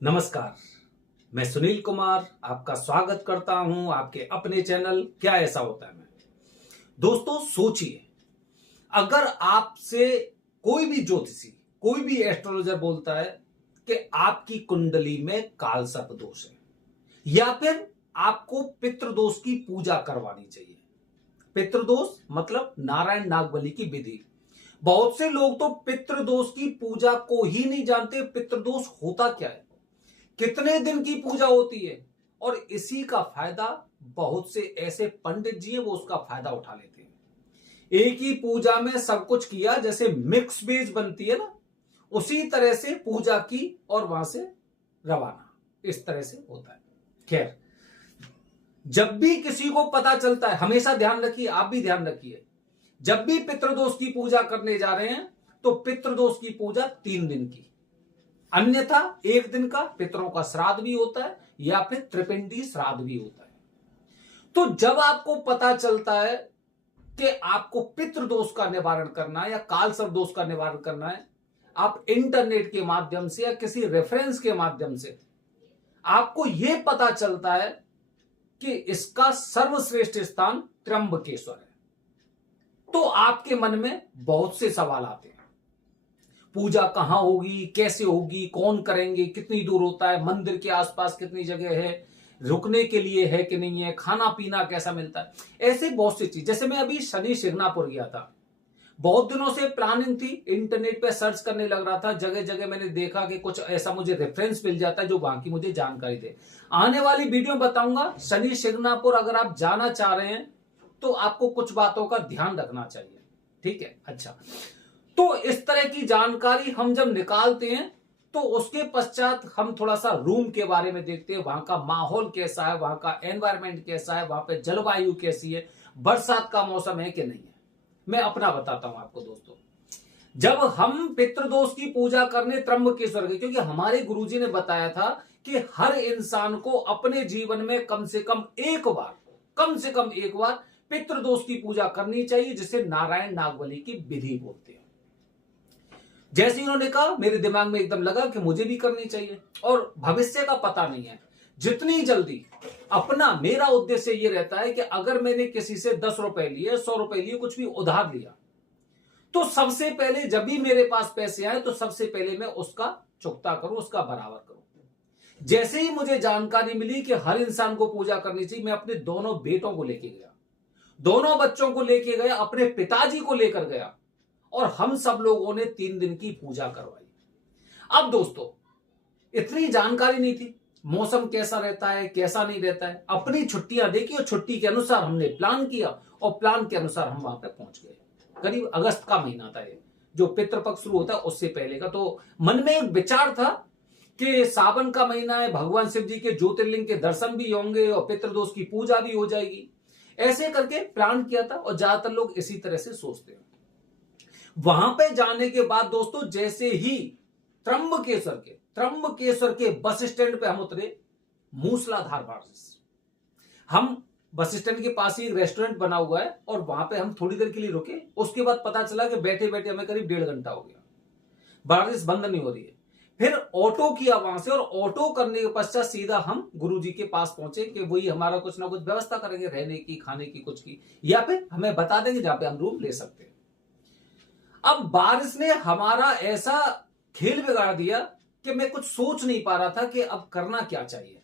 नमस्कार। मैं सुनील कुमार आपका स्वागत करता हूं आपके अपने चैनल क्या ऐसा होता है में। दोस्तों सोचिए, अगर आपसे कोई भी ज्योतिषी, कोई भी एस्ट्रोलॉजर बोलता है कि आपकी कुंडली में काल सर्प दोष है या फिर आपको पितृदोष की पूजा करवानी चाहिए। पितृदोष मतलब नारायण नागबली की विधि। बहुत से लोग तो पितृदोष की पूजा को ही नहीं जानते। पितृदोष होता क्या है, कितने दिन की पूजा होती है, और इसी का फायदा बहुत से ऐसे पंडित जी हैं वो उसका फायदा उठा लेते हैं। एक ही पूजा में सब कुछ किया, जैसे मिक्स वेज बनती है ना, उसी तरह से पूजा की और वहां से रवाना, इस तरह से होता है। खैर, जब भी किसी को पता चलता है, हमेशा ध्यान रखिए, आप भी ध्यान रखिए, जब भी पितृदोष की पूजा करने जा रहे हैं तो पितृदोष की पूजा 3 दिन की, अन्यथा 1 दिन का पितरों का श्राद्ध भी होता है या फिर त्रिपिंडी श्राद्ध भी होता है। तो जब आपको पता चलता है कि आपको पितृदोष का निवारण करना है या कालसर्प दोष का निवारण करना है, आप इंटरनेट के माध्यम से या किसी रेफरेंस के माध्यम से आपको यह पता चलता है कि इसका सर्वश्रेष्ठ स्थान त्र्यंबकेश्वर है, तो आपके मन में बहुत से सवाल आते हैं। पूजा कहां होगी, कैसे होगी, कौन करेंगे, कितनी दूर होता है, मंदिर के आसपास कितनी जगह है, रुकने के लिए है कि नहीं है, खाना पीना कैसा मिलता है, ऐसे बहुत सी चीज। जैसे मैं अभी शनि शिंगणापुर गया था, बहुत दिनों से प्लानिंग थी, इंटरनेट पे सर्च करने लग रहा था, जगह जगह मैंने देखा कि कुछ ऐसा मुझे रेफरेंस मिल जाता है जो वहां की मुझे जानकारी दे। आने वाली वीडियो में बताऊंगा शनि शिंगणापुर अगर आप जाना चाह रहे हैं तो आपको कुछ बातों का ध्यान रखना चाहिए, ठीक है। अच्छा, तो इस तरह की जानकारी हम जब निकालते हैं तो उसके पश्चात हम थोड़ा सा रूम के बारे में देखते हैं, वहां का माहौल कैसा है, वहां का एनवायरमेंट कैसा है, वहां पे जलवायु कैसी है, बरसात का मौसम है कि नहीं है। मैं अपना बताता हूं आपको दोस्तों। जब हम पितृदोष की पूजा करने त्र्यंबकेश्वर गए, क्योंकि हमारे गुरुजी ने बताया था कि हर इंसान को अपने जीवन में कम से कम एक बार पितृदोष की पूजा करनी चाहिए, जिसे नारायण नागबली की विधि बोलते हैं। जैसे उन्होंने कहा, मेरे दिमाग में एकदम लगा कि मुझे भी करनी चाहिए, और भविष्य का पता नहीं है, जितनी जल्दी मेरा उद्देश्य यह रहता है कि अगर मैंने किसी से 10 रुपए लिए, 100 रुपए लिए, कुछ भी उधार लिया, तो सबसे पहले जब भी मेरे पास पैसे आए तो सबसे पहले मैं उसका चुकता करूं, उसका बराबर करूं। जैसे ही मुझे जानकारी मिली कि हर इंसान को पूजा करनी चाहिए, मैं अपने दोनों बेटों को लेके गया, दोनों बच्चों को लेके गया, अपने पिताजी को लेकर गया, और हम सब लोगों ने 3 दिन की पूजा करवाई। अब दोस्तों, इतनी जानकारी नहीं थी, मौसम कैसा रहता है, कैसा नहीं रहता है, अपनी छुट्टियां देखी और छुट्टी के अनुसार हमने प्लान किया, और प्लान के अनुसार हम वहां पे पहुंच गए। करीब अगस्त का महीना था ये, जो पितृपक्ष शुरू होता है उससे पहले का। तो मन में एक विचार था कि सावन का महीना है, भगवान शिव जी के ज्योतिर्लिंग के दर्शन भी होंगे और पितृदोष की पूजा भी हो जाएगी, ऐसे करके प्लान किया था, और ज्यादातर लोग इसी तरह से सोचते हैं। वहां पे जाने के बाद दोस्तों, जैसे ही त्र्यंबकेश्वर के बस स्टैंड पे हम उतरे, मूसलाधार बारिश। हम बस स्टैंड के पास ही एक रेस्टोरेंट बना हुआ है, और वहां पे हम थोड़ी देर के लिए रुके। उसके बाद पता चला कि बैठे बैठे हमें करीब 1.5 घंटा हो गया, बारिश बंद नहीं हो रही है। फिर ऑटो किया वहां से, और ऑटो करने के पश्चात सीधा हम गुरुजी के पास पहुंचे कि वही हमारा कुछ ना कुछ व्यवस्था करेंगे, रहने की, खाने की, कुछ की, या फिर हमें बता देंगे जहां पे हम रूम ले सकते हैं। अब बारिश ने हमारा ऐसा खेल बिगाड़ दिया कि मैं कुछ सोच नहीं पा रहा था कि अब करना क्या चाहिए,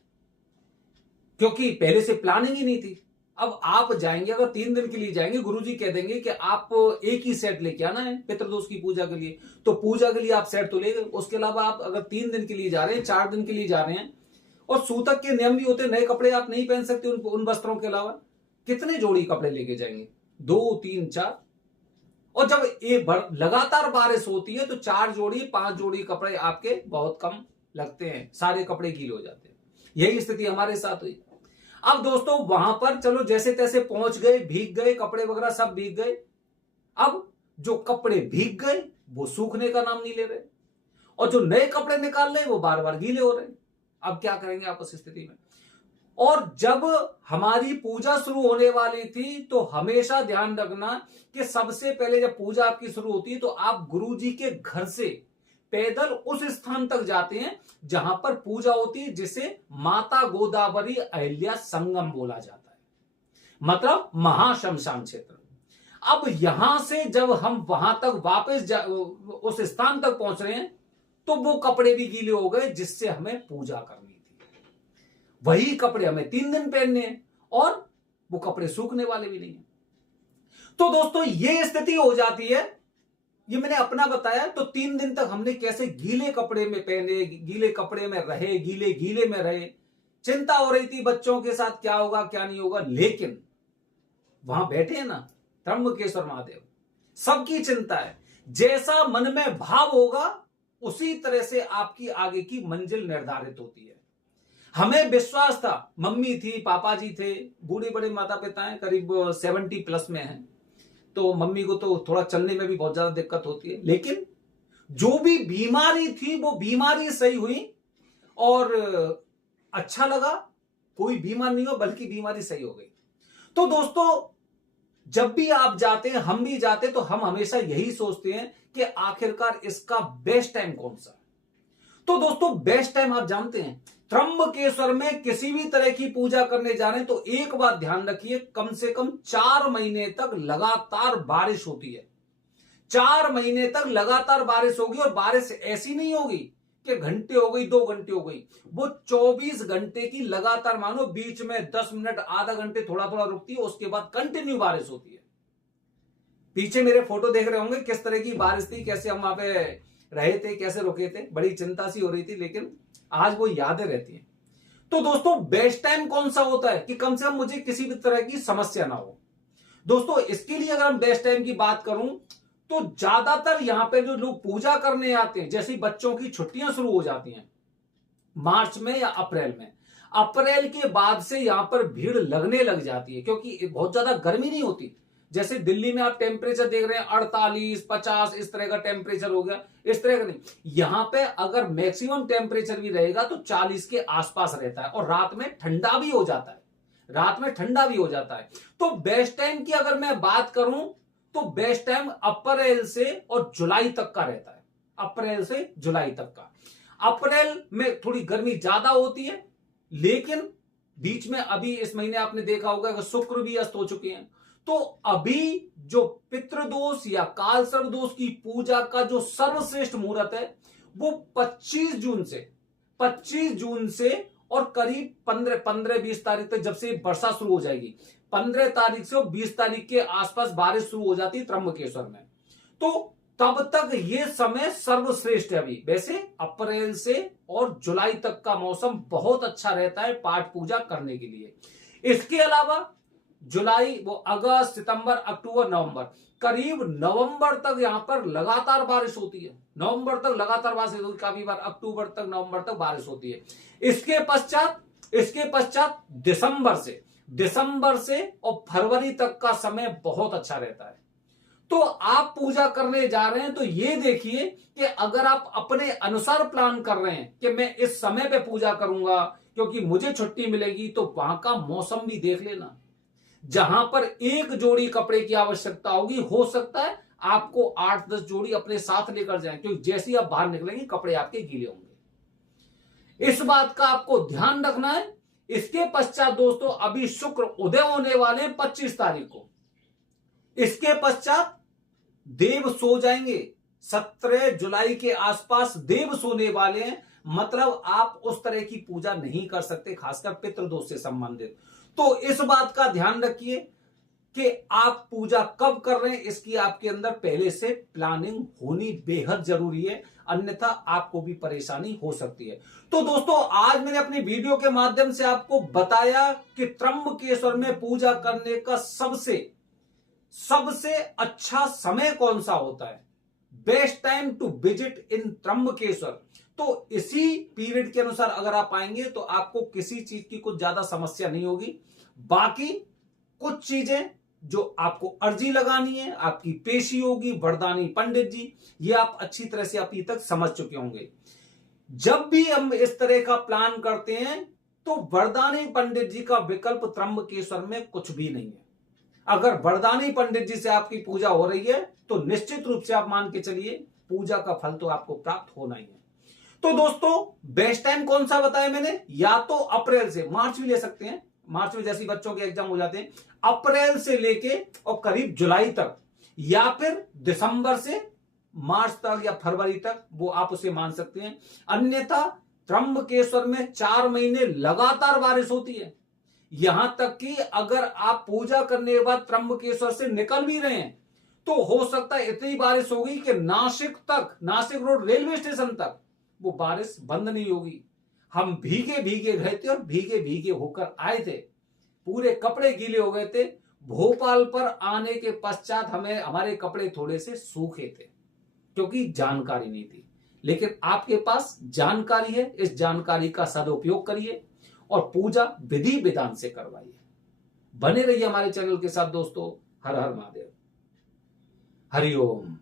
क्योंकि पहले से प्लानिंग ही नहीं थी। अब आप जाएंगे, अगर 3 दिन के लिए जाएंगे, गुरुजी कह देंगे कि आप एक ही सेट लेके आना है पितृदोष की पूजा के लिए, तो पूजा के लिए आप सेट तो ले गए। उसके अलावा आप अगर 3 दिन के लिए जा रहे हैं, 4 दिन के लिए जा रहे हैं, और सूतक के नियम भी होते हैं, नए कपड़े आप नहीं पहन सकते उन वस्त्रों के अलावा। कितने जोड़ी कपड़े लेके जाएंगे? 2, 3, 4। और जब एक लगातार बारिश होती है तो 4 जोड़ी, 5 जोड़ी कपड़े आपके बहुत कम लगते हैं, सारे कपड़े गीले हो जाते हैं। यही स्थिति हमारे साथ हुई। अब दोस्तों, वहां पर चलो जैसे तैसे पहुंच गए, भीग गए, कपड़े वगैरह सब भीग गए। अब जो कपड़े भीग गए वो सूखने का नाम नहीं ले रहे, और जो नए कपड़े निकाल रहे वो बार बार गीले हो रहे। अब क्या करेंगे आप उस स्थिति में? और जब हमारी पूजा शुरू होने वाली थी तो हमेशा ध्यान रखना कि सबसे पहले जब पूजा आपकी शुरू होती है तो आप गुरुजी के घर से पैदल उस स्थान तक जाते हैं जहां पर पूजा होती है, जिसे माता गोदावरी अहिल्या संगम बोला जाता है, मतलब महाशमशान क्षेत्र। अब यहां से जब हम वहां तक वापस उस स्थान तक पहुंच रहे हैं तो वो कपड़े भी गीले हो गए जिससे हमें पूजा करनी थी। वही कपड़े हमें 3 दिन पहनने हैं और वो कपड़े सूखने वाले भी नहीं है। तो दोस्तों ये स्थिति हो जाती है, ये मैंने अपना बताया। तो 3 दिन तक हमने कैसे गीले कपड़े में पहने, गीले कपड़े में रहे, गीले गीले में रहे। चिंता हो रही थी बच्चों के साथ क्या होगा क्या नहीं होगा, लेकिन वहां बैठे हैं ना त्र्यंबकेश्वर महादेव, सबकी चिंता है। जैसा मन में भाव होगा उसी तरह से आपकी आगे की मंजिल निर्धारित होती है। हमें विश्वास था, मम्मी थी, पापा जी थे, बूढ़े बड़े माता पिता हैं, करीब 70 प्लस में हैं, तो मम्मी को तो थोड़ा चलने में भी बहुत ज्यादा दिक्कत होती है, लेकिन जो भी बीमारी थी वो बीमारी सही हुई और अच्छा लगा। कोई बीमार नहीं हो बल्कि बीमारी सही हो गई। तो दोस्तों जब भी आप जाते हैं, हम भी जाते हैं, तो हम हमेशा यही सोचते हैं कि आखिरकार इसका बेस्ट टाइम कौन सा है। तो दोस्तों बेस्ट टाइम आप जानते हैं, त्र्यंबकेश्वर में किसी भी तरह की पूजा करने जा रहे हैं तो एक बात ध्यान रखिए, कम से कम 4 महीने तक लगातार बारिश होती है। 4 महीने तक लगातार बारिश होगी और बारिश ऐसी नहीं होगी कि घंटे हो गई, 2 घंटे हो गई, वो 24 घंटे की लगातार, मानो बीच में 10 मिनट आधा घंटे थोड़ा थोड़ा रुकती है, उसके बाद कंटिन्यू बारिश होती है। पीछे मेरे फोटो देख रहे होंगे किस तरह की बारिश थी, कैसे हम वहां पे रहे थे, कैसे रुके थे, बड़ी चिंता सी हो रही थी, लेकिन आज वो यादें रहती हैं। तो दोस्तों बेस्ट टाइम कौन सा होता है कि कम से कम मुझे किसी भी तरह की समस्या ना हो। दोस्तों इसके लिए अगर हम बेस्ट टाइम की बात करूं तो ज्यादातर यहां पे जो लोग पूजा करने आते हैं, जैसे बच्चों की छुट्टियां शुरू हो जाती हैं मार्च में या अप्रैल में, अप्रैल के बाद से यहां पर भीड़ लगने लग जाती है, क्योंकि बहुत ज्यादा गर्मी नहीं होती। जैसे दिल्ली में आप टेम्परेचर देख रहे हैं 48, 50 इस तरह का टेम्परेचर हो गया, इस तरह का नहीं। यहां पे अगर मैक्सिमम टेम्परेचर भी रहेगा तो 40 के आसपास रहता है और रात में ठंडा भी हो जाता है, रात में ठंडा भी हो जाता है। तो बेस्ट टाइम की अगर मैं बात करूं तो बेस्ट टाइम अप्रैल से और जुलाई तक का रहता है, अप्रैल से जुलाई तक का। अप्रैल में थोड़ी गर्मी ज्यादा होती है, लेकिन बीच में अभी इस महीने आपने देखा होगा कि शुक्र भी अस्त हो चुके हैं, तो अभी जो पितृदोष या काल सर्प दोष की पूजा का जो सर्वश्रेष्ठ मुहूर्त है वो 25 जून से और करीब 15-20 तारीख तक, जब से वर्षा शुरू हो जाएगी, 15 तारीख से और 20 तारीख के आसपास बारिश शुरू हो जाती है त्र्यंबकेश्वर में, तो तब तक ये समय सर्वश्रेष्ठ है। अभी वैसे अप्रैल से और जुलाई तक का मौसम बहुत अच्छा रहता है पाठ पूजा करने के लिए। इसके अलावा जुलाई, वो अगस्त, सितंबर, अक्टूबर, नवंबर, करीब नवंबर तक यहां पर लगातार बारिश होती है। नवंबर तक लगातार बारिश होती है, काफी बार अक्टूबर तक, नवंबर तक बारिश होती है। इसके पश्चात दिसंबर से और फरवरी तक का समय बहुत अच्छा रहता है। तो आप पूजा करने जा रहे हैं तो ये देखिए कि अगर आप अपने अनुसार प्लान कर रहे हैं कि मैं इस समय पे पूजा करूंगा क्योंकि मुझे छुट्टी मिलेगी, तो वहां का मौसम भी देख लेना। जहां पर एक जोड़ी कपड़े की आवश्यकता होगी, हो सकता है आपको 8-10 जोड़ी अपने साथ लेकर जाएं, क्योंकि जैसे ही आप बाहर निकलेंगे कपड़े आपके गीले होंगे। इस बात का आपको ध्यान रखना है। इसके पश्चात दोस्तों अभी शुक्र उदय होने वाले 25 तारीख को, इसके पश्चात देव सो जाएंगे। 17 जुलाई के आसपास देव सोने वाले हैं, मतलब आप उस तरह की पूजा नहीं कर सकते, खासकर पितृदोष से संबंधित। तो इस बात का ध्यान रखिए कि आप पूजा कब कर रहे हैं, इसकी आपके अंदर पहले से प्लानिंग होनी बेहद जरूरी है, अन्यथा आपको भी परेशानी हो सकती है। तो दोस्तों आज मैंने अपनी वीडियो के माध्यम से आपको बताया कि त्र्यंबकेश्वर में पूजा करने का सबसे अच्छा समय कौन सा होता है, best time to visit in Trimbakeshwar. तो इसी पीरियड के अनुसार अगर आप आएंगे तो आपको किसी चीज की कुछ ज्यादा समस्या नहीं होगी। बाकी कुछ चीजें जो आपको अर्जी लगानी है, आपकी पेशी होगी, वरदानी पंडित जी, ये आप अच्छी तरह से अभी तक समझ चुके होंगे। जब भी हम इस तरह का प्लान करते हैं तो वरदानी पंडित जी का विकल्प त्र्यंबकेश्वर में कुछ भी नहीं है। अगर वरदानी पंडित जी से आपकी पूजा हो रही है तो निश्चित रूप से आप मान के चलिए पूजा का फल तो आपको प्राप्त होना ही है। तो दोस्तों बेस्ट टाइम कौन सा बताया मैंने, या तो अप्रैल से, मार्च भी ले सकते हैं, मार्च में जैसे बच्चों के एग्जाम हो जाते हैं, अप्रैल से लेके और करीब जुलाई तक, या फिर दिसंबर से मार्च तक या फरवरी तक, वो आप उसे मान सकते हैं। अन्यथा त्र्यंबकेश्वर में 4 महीने लगातार बारिश होती है। यहां तक कि अगर आप पूजा करने के बाद त्र्यंबकेश्वर से निकल भी रहे हैं तो हो सकता है इतनी बारिश होगी कि नासिक तक, नासिक रोड रेलवे स्टेशन तक वो बारिश बंद नहीं होगी। हम भीगे भीगे गए थे और भीगे भीगे होकर आए थे, पूरे कपड़े गीले हो गए थे। भोपाल पर आने के पश्चात हमारे कपड़े थोड़े से सूखे थे क्योंकि जानकारी नहीं थी। लेकिन आपके पास जानकारी है, इस जानकारी का सदुपयोग करिए और पूजा विधि विधान से करवाइए। बने रहिए हमारे चैनल के साथ दोस्तों। हर हर महादेव। हरिओम।